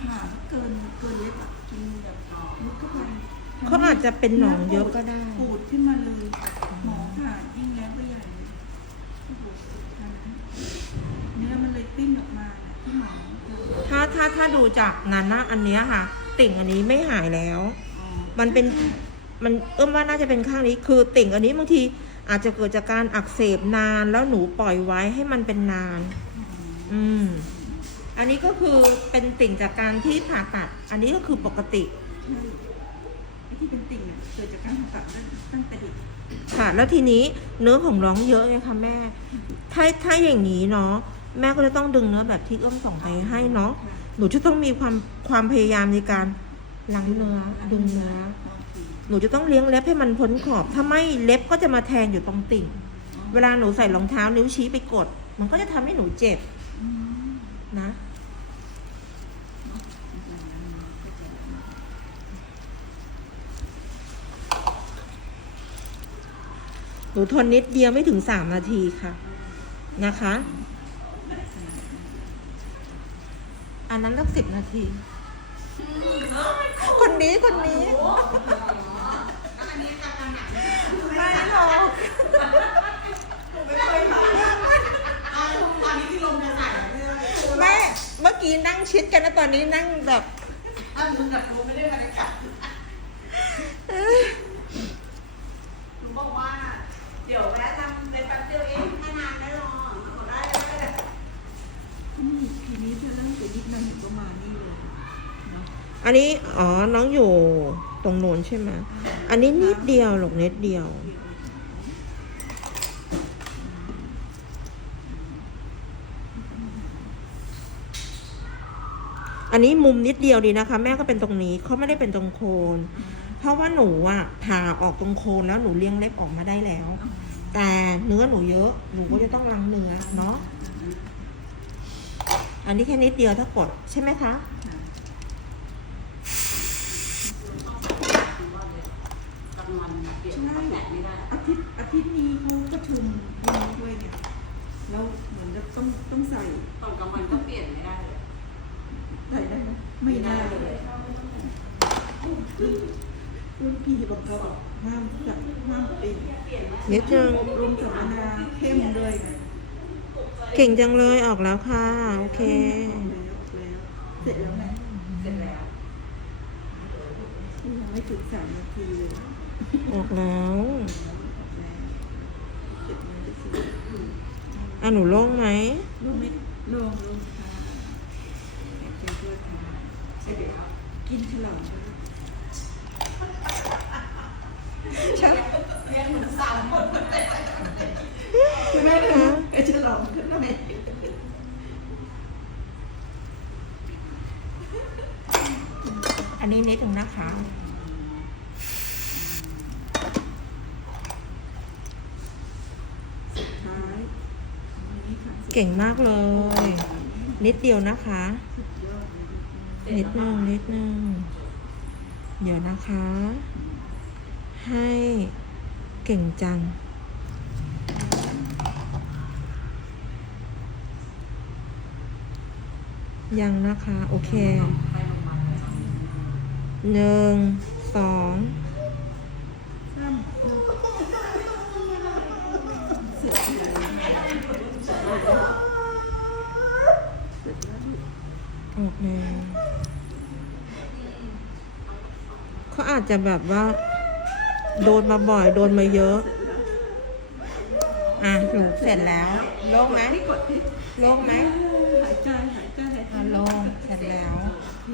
ผ่าเกินเกินเล็บอะจนแบบลุกเข้าไปเขาอาจจะเป็นหนองเยอะก็ได้ปูดขึ้นมาเลยหมอผ่ายิ่งแล้วก็ใหญ่โอ้โหทำให้เนื้อมันเลยปิ้นออกมาน่ะที่หมอถ้าถ้าถ้าดูจากนั้นนะอันเนี้ยค่ะ ติ่งอันนี้ไม่หายแล้วอ๋อมันเป็นมันเอื้อมว่าน่าจะเป็นข้างนี้คือติ่งอันนี้บางทีอาจจะเกิดจากการอักเสบนานแล้วหนูปล่อยไว้ให้มันเป็นนาน อืม อันนี้ก็คือเป็นติ่งจากการที่ผ่าตัด อันนี้ก็คือปกติใช่ไอ้ที่เป็นติ่งเนี่ยเกิดจากการผ่าตัดตั้งตั้งแต่เด็กค่ะ แล้วทีนี้เนื้อของน้องเยอะไงคะแม่ ถ้าถ้าอย่างนี้เนาะแม่ก็จะต้องดึงเนื้อแบบที่เอื้อมส่องไปให้เนาะค่ะหนูจะต้องมีความความพยายามในการล้างเนื้อดึงเนื้อหนูจะต้องเลี้ยงเล็บให้มันพ้นขอบ ถ้าไม่เล็บก็จะมาแทงอยู่ตรงติ่ง เวลาหนูใส่รองเท้านิ้วชี้ไปกด มันก็จะทำให้หนูเจ็บอืมนะ ห นูทนนิดเดียวไม่ถึงสามนาทีค่ะนะคะ อันนั้นเลือกสิบนาที คนนี้คนนี้ไม่หรอกแม่เมื่อกี้นั่งชิดกันนะตอนนี้นั่งแบบถ้ามึงกับกูไม่ได้มากัดหนูบอกว่า เดี๋ยวแวะทำเป็นแป๊บเดียวเองแค่นานได้หรอหนูได้ได้ได้นี่ทีนี้เธอเริ่มจะยิบนั่งอยู่ประมาณนี้เลยเนาะอันนี้อ๋อน้องอยู่ตรงโน้นใช่ไหมอันนี้นิดเดียวหรอกนิดเดียว อันนี้มุมนิดเดียวดีนะคะ แม่ก็เป็นตรงนี้เขาไม่ได้เป็นตรงโคน เพราะว่าหนูอะผ่าออกตรงโคนแล้วหนูเลี้ยงเล็บออกมาได้แล้ว แต่เนื้อหนูเยอะ หนูก็จะต้องล้างเนื้อเนาะ อันนี้แค่นิดเดียวถ้ากดใช่ไหมคะกำมันเปลี่ยนแตะไม่ได้อาทิตย์อาทิตย์นี้เขาประชุมดีด้วยเนี่ยแล้วเหมือนจะต้องต้องใส่ตอนกำมันก็เปลี่ยนไม่ได้เลยใส่ได้ไหมไม่ได้เลย รุ่นพี่บอกเขาบอกห้ามจับห้ามติดนิดนึงอบรมสัมมนาเข้มเลยไงเก่งจังเลยออกแล้วค่ะ โอเคออกแล้วออกแล้วเสร็จแล้วไงเสร็จแล้วยังไม่ถึงสามนาทีเลยออกแล้วออกแล้วเจ็ดโมงจะสี่อะหนูโล่งไหมลงไม่ลงลงค่ะแอบกินด้วยค่ะเสร็จแล้วกินฉลองด้วยใช่ เรียนเหมือนสามคนคุณแม่เลยไอ้ฉลองกันหน่อยอันนี้นิดหนึ่งนะคะ เก่งมากเลย นิดเดียวนะคะ นิดนึงนิดนึง เดี๋ยวนะคะ ให้เก่งจัง ยังนะคะ โอเคหนึ่งสองสามเสร็จแล้วเสร็จแล้วออกแนว เขาอาจจะแบบว่า โดนมาบ่อย โดนมาเยอะ อะหนูเสร็จแล้ว โล่งไหมที่กดที่โล่งไหมหายใจหายใจหายใจอะโล่งเสร็จแล้วโอเค